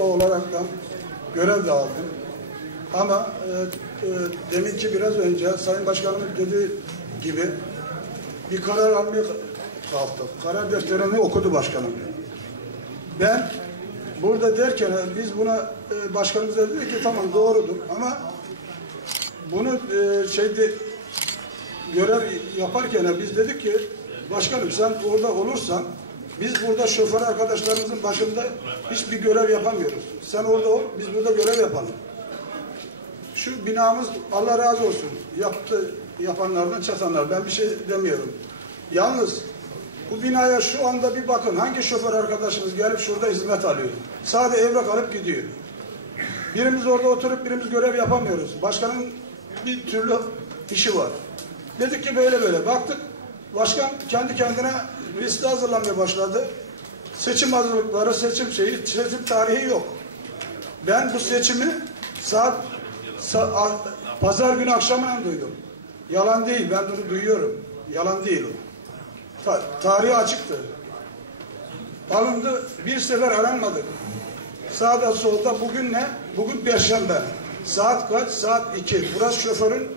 olarak da görev de aldım. Ama e, e, deminki biraz önce Sayın Başkanımın dediği gibi bir karar almaya kalktık. Karar defterini okudu başkanım. Ben burada derken e, biz buna e, başkanımız dedi ki tamam doğrudur ama bunu e, şeyde görev yaparken biz dedik ki başkanım sen orada olursan biz burada şoför arkadaşlarımızın başında hiçbir görev yapamıyoruz. Sen orada ol, biz burada görev yapalım. Şu binamız Allah razı olsun. Yaptı yapanlardan çatanlar. Ben bir şey demiyorum. Yalnız bu binaya şu anda bir bakın hangi şoför arkadaşımız gelip şurada hizmet alıyor. Sade evrak alıp gidiyor. Birimiz orada oturup birimiz görev yapamıyoruz. Başkanın bir türlü işi var. Dedik ki böyle böyle. Baktık başkan kendi kendine liste hazırlamaya başladı. Seçim hazırlıkları, seçim şeyi, seçim tarihi yok. Ben bu seçimi saat sa, a, pazar günü akşamına duydum. Yalan değil, ben bunu duyuyorum. Yalan değil o. Ta, tarihi açıktı. Alındı, bir sefer aranmadık. Sağda solda bugün ne? Bugün Perşembe. Saat kaç? Saat 2. Burası şoförün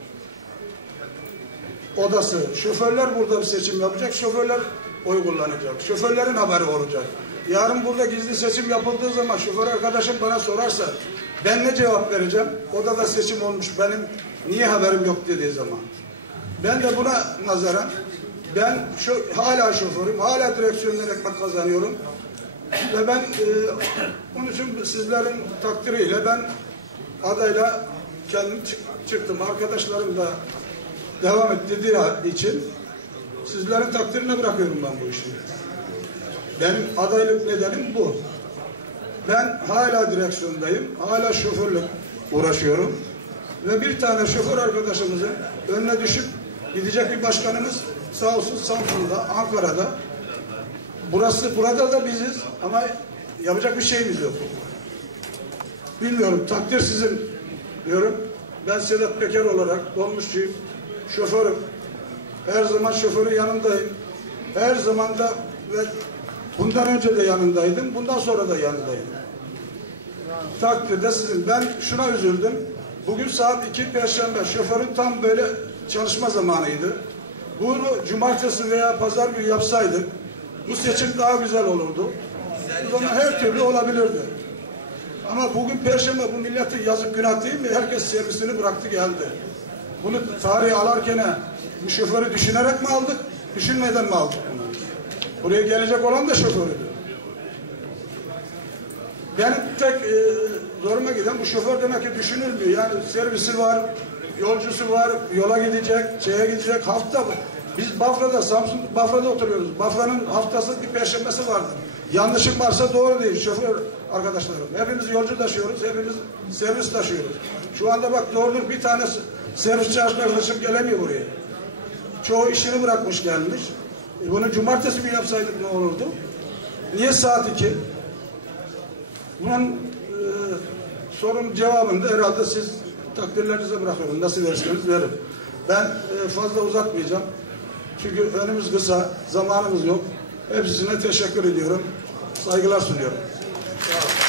odası. Şoförler burada bir seçim yapacak. Şoförler oy kullanacak. Şoförlerin haberi olacak. Yarın burada gizli seçim yapıldığı zaman şoför arkadaşım bana sorarsa ben ne cevap vereceğim? Odada seçim olmuş benim niye haberim yok dediği zaman. Ben de buna nazaran ben şu, hala şoförüm, hala direksiyondan ekmek kazanıyorum. Ve ben e, onun için sizlerin takdiriyle ben adayla kendim çıktım. Arkadaşlarım da devam et için sizlerin takdirine bırakıyorum ben bu işi. Benim adaylık nedenim bu. Ben hala direksiyondayım. Hala şoförlük uğraşıyorum. Ve bir tane şoför arkadaşımızın önüne düşüp gidecek bir başkanımız sağ olsun Samsun'da, Ankara'da. Burası, burada da biziz ama yapacak bir şeyimiz yok. Bilmiyorum, takdir sizin diyorum. Ben Sedat Peker olarak dolmuşçuyum, şoförüm. Her zaman şoförün yanındayım. Her zaman da ve bundan önce de yanındaydım, bundan sonra da yanındayım. Takdirde sizin. Ben şuna üzüldüm. Bugün saat 2 Perşembe. Şoförün tam böyle çalışma zamanıydı. Bunu cumartesi veya pazar günü yapsaydık bu seçim daha güzel olurdu. O zaman her türlü olabilirdi. Ama bugün Perşembe bu milletin yazık günah değil mi? Herkes servisini bıraktı geldi. Bunu tarihi alarken bu şoförü düşünerek mi aldık? Düşünmeden mi aldık bunu? Buraya gelecek olan da şoförüdü. Benim tek e, zoruma giden bu şoför demek ki düşünülmüyor. Yani servisi var, yolcusu var, yola gidecek, şeye gidecek, hafta mı? Biz Bafra'da, Samsun, Bafra'da oturuyoruz. Bafra'nın haftası bir perşembesi vardır. Yanlışım varsa doğru değil şoför arkadaşlarım. Hepimiz yolcu taşıyoruz, hepimiz servis taşıyoruz. Şu anda bak doğrudur bir tane servisçi arkadaşım gelemiyor buraya. Çoğu işini bırakmış gelmiş. E bunu cumartesi mi yapsaydık ne olurdu? Niye saat iki? Bunun e, sorun cevabını da herhalde siz takdirlerinize bırakıyorum. Nasıl verirseniz verin. Ben e, fazla uzatmayacağım. Çünkü önümüz kısa, zamanımız yok. Hepsine teşekkür ediyorum. Saygılar sunuyorum. Olun.